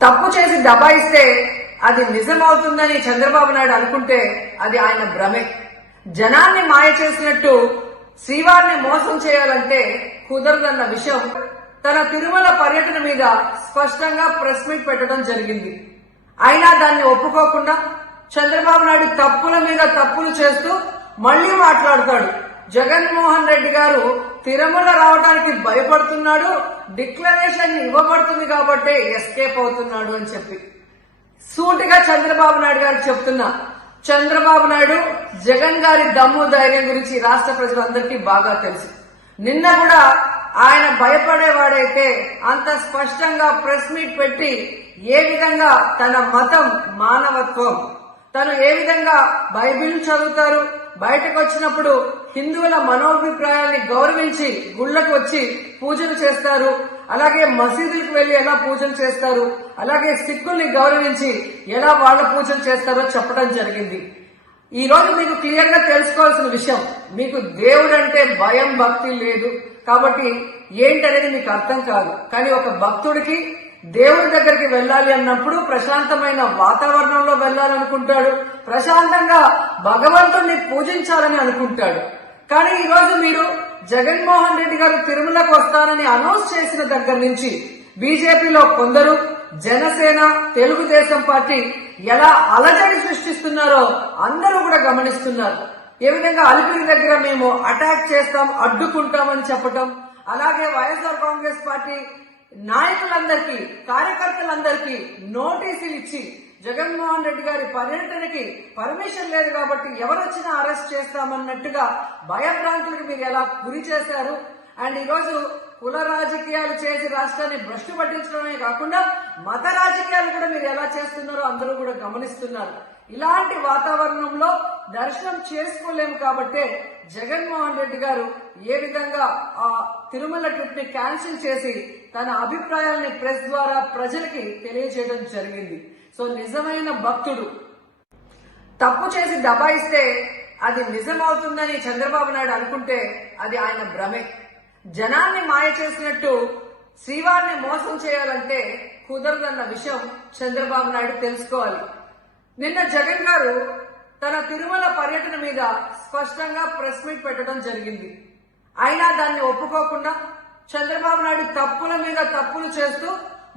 తప్పు చేసి దబాయిస్తే అది నిజమవుతుందని చంద్రబాబు నాయుడు అనుకుంటే అది ఆయన భ్రమే. జనాన్ని మాయ చేసినట్టు శ్రీవారిని మోసం చేయాలంటే కుదరదన్న విషయం తన తిరుమల పర్యటన మీద స్పష్టంగా ప్రెస్ మీట్ పెట్టడం జరిగింది. అయినా దాన్ని ఒప్పుకోకుండా చంద్రబాబు నాయుడు తప్పుల మీద తప్పులు చేస్తూ మళ్లీ మాట్లాడతాడు. జగన్మోహన్ రెడ్డి గారు తిరుమల రావడానికి భయపడుతున్నాడు, డిక్లరేషన్ ఇవ్వబడుతుంది కాబట్టి ఎస్కేప్ అవుతున్నాడు అని చెప్పి సూటిగా చంద్రబాబు నాయుడు గారికి చెప్తున్నా. చంద్రబాబు నాయుడు జగన్ గారి దమ్ము ధైర్యం గురించి రాష్ట్ర ప్రజలందరికీ బాగా తెలుసు. నిన్న కూడా ఆయన భయపడేవాడైతే అంత స్పష్టంగా ప్రెస్ మీట్ పెట్టి ఏ విధంగా తన మతం మానవత్వం, తను ఏ విధంగా బైబిల్ చదువుతారు, బయటకు వచ్చినప్పుడు హిందువుల మనోభిప్రాయాన్ని గౌరవించి గుళ్లకు వచ్చి పూజలు చేస్తారు, అలాగే మసీదులకు వెళ్లి ఎలా పూజలు చేస్తారు, అలాగే సిక్కుల్ని గౌరవించి ఎలా వాళ్ళ పూజలు చేస్తారో చెప్పడం జరిగింది. ఈ రోజు మీకు క్లియర్ గా తెలుసుకోవాల్సిన విషయం, మీకు దేవుడు అంటే భయం భక్తి లేదు కాబట్టి ఏంటనేది మీకు అర్థం కాదు. కానీ ఒక భక్తుడికి దేవుడి దగ్గరికి వెళ్ళాలి అన్నప్పుడు ప్రశాంతమైన వాతావరణంలో వెళ్ళాలనుకుంటాడు, ప్రశాంతంగా భగవంతుణ్ణి పూజించాలని అనుకుంటాడు. కానీ ఈ రోజు మీరు జగన్మోహన్ రెడ్డి గారు తిరుమలకు వస్తానని అనౌన్స్ చేసిన దగ్గర నుంచి బీజేపీలో కొందరు, జనసేన, తెలుగుదేశం పార్టీ ఎలా అలజడి సృష్టిస్తున్నారో అందరూ కూడా గమనిస్తున్నారు. ఏ విధంగా అలిపిరి దగ్గర మేము అటాక్ చేస్తాం, అడ్డుకుంటామని చెప్పటం, అలాగే వైఎస్ఆర్ కాంగ్రెస్ పార్టీ నాయకులందరికీ, కార్యకర్తలందరికీ నోటీసులు ఇచ్చి జగన్మోహన్ రెడ్డి గారి పర్యటనకి పర్మిషన్ లేదు కాబట్టి ఎవరొచ్చినా అరెస్ట్ చేస్తామన్నట్టుగా భయభ్రాంతులకు మీరు ఎలా గురి చేశారు. అండ్ ఈరోజు కుల రాజకీయాలు చేసి రాష్ట్రాన్ని భ్రష్టు పట్టించడమే కాకుండా మత రాజకీయాలు కూడా మీరు ఎలా చేస్తున్నారో అందరూ కూడా గమనిస్తున్నారు. ఇలాంటి వాతావరణంలో దర్శనం చేసుకోలేము కాబట్టే జగన్మోహన్ రెడ్డి గారు ఏ విధంగా ఆ తిరుమల ట్రిప్ ని క్యాన్సిల్ చేసి తన అభిప్రాయాల్ని ప్రెస్ ద్వారా ప్రజలకి తెలియజేయడం జరిగింది. సో నిజమైన భక్తుడు తప్పు చేసి దబాయిస్తే అది నిజమవుతుందని చంద్రబాబు నాయుడు అనుకుంటే అది ఆయన భ్రమే. జనాన్ని మాయ చేసినట్టు శ్రీవారిని మోసం చేయాలంటే కుదరదన్న విషయం చంద్రబాబు నాయుడు తెలుసుకోవాలి. నిన్న జగన్ గారు తన తిరుమల పర్యటన మీద స్పష్టంగా ప్రెస్ మీట్ పెట్టడం జరిగింది. అయినా దాన్ని ఒప్పుకోకుండా చంద్రబాబు నాయుడు తప్పుల మీద తప్పులు చేస్తూ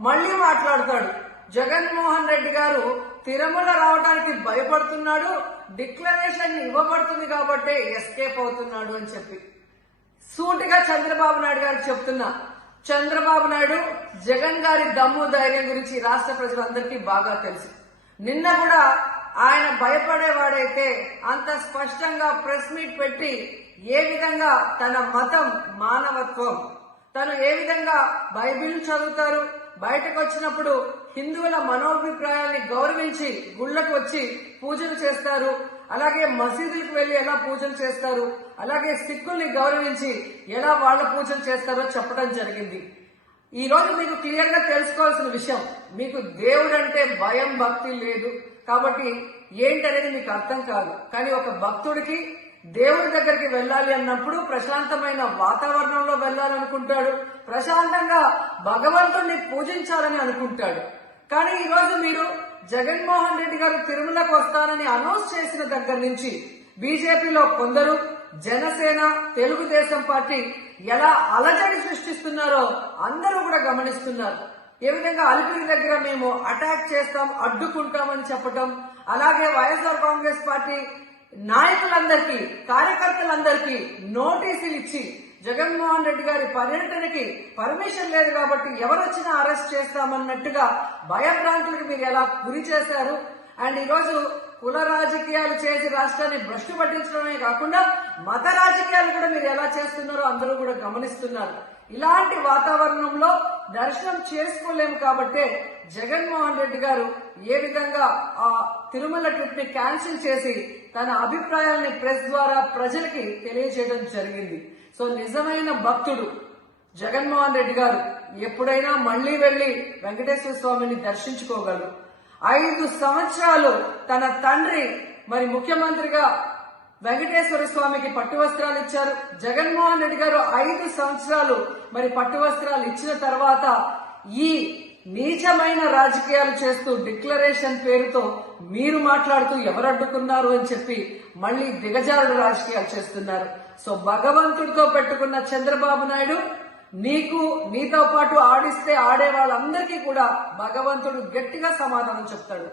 మళ్లీ మాట్లాడతాడు. జగన్మోహన్ రెడ్డి గారు తిరుమల రావడానికి భయపడుతున్నాడు, డిక్లరేషన్ ఇవ్వబడుతుంది కాబట్టి ఎస్కేప్ అవుతున్నాడు అని చెప్పి సూటిగా చంద్రబాబు నాయుడు గారికి చెప్తున్నా. చంద్రబాబు నాయుడు జగన్ గారి దమ్ము ధైర్యం గురించి రాష్ట్ర ప్రజలందరికీ బాగా తెలుసు. నిన్న కూడా ఆయన భయపడేవాడైతే అంత స్పష్టంగా ప్రెస్ మీట్ పెట్టి ఏ విధంగా తన మతం మానవత్వం, తను ఏ విధంగా బైబిల్ చదువుతారు, బయటకు వచ్చినప్పుడు హిందువుల మనోభిప్రాయాన్ని గౌరవించి గుళ్లకు వచ్చి పూజలు చేస్తారు, అలాగే మసీదులకు వెళ్లి ఎలా పూజలు చేస్తారు, అలాగే సిక్కుల్ని గౌరవించి ఎలా వాళ్ళ పూజలు చేస్తారో చెప్పడం జరిగింది. ఈ రోజు మీకు క్లియర్ గా తెలుసుకోవాల్సిన విషయం, మీకు దేవుడు అంటే భయం భక్తి లేదు కాబట్టి ఏంటనేది మీకు అర్థం కాదు. కానీ ఒక భక్తుడికి దేవుడి దగ్గరికి వెళ్ళాలి అన్నప్పుడు ప్రశాంతమైన వాతావరణంలో వెళ్ళాలనుకుంటాడు, ప్రశాంతంగా భగవంతుణ్ణి పూజించాలని అనుకుంటాడు. కానీ ఈ రోజు మీరు జగన్మోహన్ రెడ్డి గారు తిరుమలకు వస్తానని అనౌన్స్ చేసిన దగ్గర నుంచి బీజేపీలో కొందరు, జనసేన, తెలుగుదేశం పార్టీ ఎలా అలజడి సృష్టిస్తున్నారో అందరూ కూడా గమనిస్తున్నారు. ఏ విధంగా అలిపిరి దగ్గర మేము అటాక్ చేస్తాం, అడ్డుకుంటామని చెప్పటం, అలాగే వైఎస్ఆర్ కాంగ్రెస్ పార్టీ నాయకులందరికీ, కార్యకర్తలందరికీ నోటీసులు ఇచ్చి జగన్మోహన్ రెడ్డి గారి పర్యటనకి పర్మిషన్ లేదు కాబట్టి ఎవరొచ్చినా అరెస్ట్ చేస్తామన్నట్టుగా భయభ్రాంతులకు మీరు ఎలా గురి చేశారు. అండ్ ఈరోజు కుల రాజకీయాలు చేసి రాష్ట్రాన్ని భ్రష్టు పట్టించడమే కాకుండా మత రాజకీయాలు కూడా మీరు ఎలా చేస్తున్నారో అందరూ కూడా గమనిస్తున్నారు. ఇలాంటి వాతావరణంలో దర్శనం చేసుకోలేము కాబట్టే జగన్మోహన్ రెడ్డి గారు ఏ విధంగా ఆ తిరుమల ట్రిప్ ని క్యాన్సిల్ చేసి తన అభిప్రాయాల్ని ప్రెస్ ద్వారా ప్రజలకి తెలియజేయడం జరిగింది. సో నిజమైన భక్తుడు జగన్మోహన్ రెడ్డి గారు ఎప్పుడైనా మళ్లీ వెళ్లి వెంకటేశ్వర స్వామిని దర్శించుకోగలరు. 5 సంవత్సరాలు తన తండ్రి మరి ముఖ్యమంత్రిగా వెంకటేశ్వర స్వామికి పట్టు వస్త్రాలు ఇచ్చారు. జగన్మోహన్ రెడ్డి గారు 5 సంవత్సరాలు మరి పట్టు వస్త్రాలు ఇచ్చిన తర్వాత ఈ నీచమైన రాజకీయాలు చేస్తూ డిక్లరేషన్ పేరుతో మీరు మాట్లాడుతూ ఎవరు అడ్డుకున్నారు అని చెప్పి మళ్ళీ దిగజారుడు రాజకీయాలు చేస్తున్నారు. సో భగవంతుడితో పెట్టుకున్న చంద్రబాబు నాయుడు, నీతో పాటు ఆడిస్తే ఆడే వాళ్ళందరికీ కూడా భగవంతుడు గట్టిగా సమాధానం చెప్తాడు.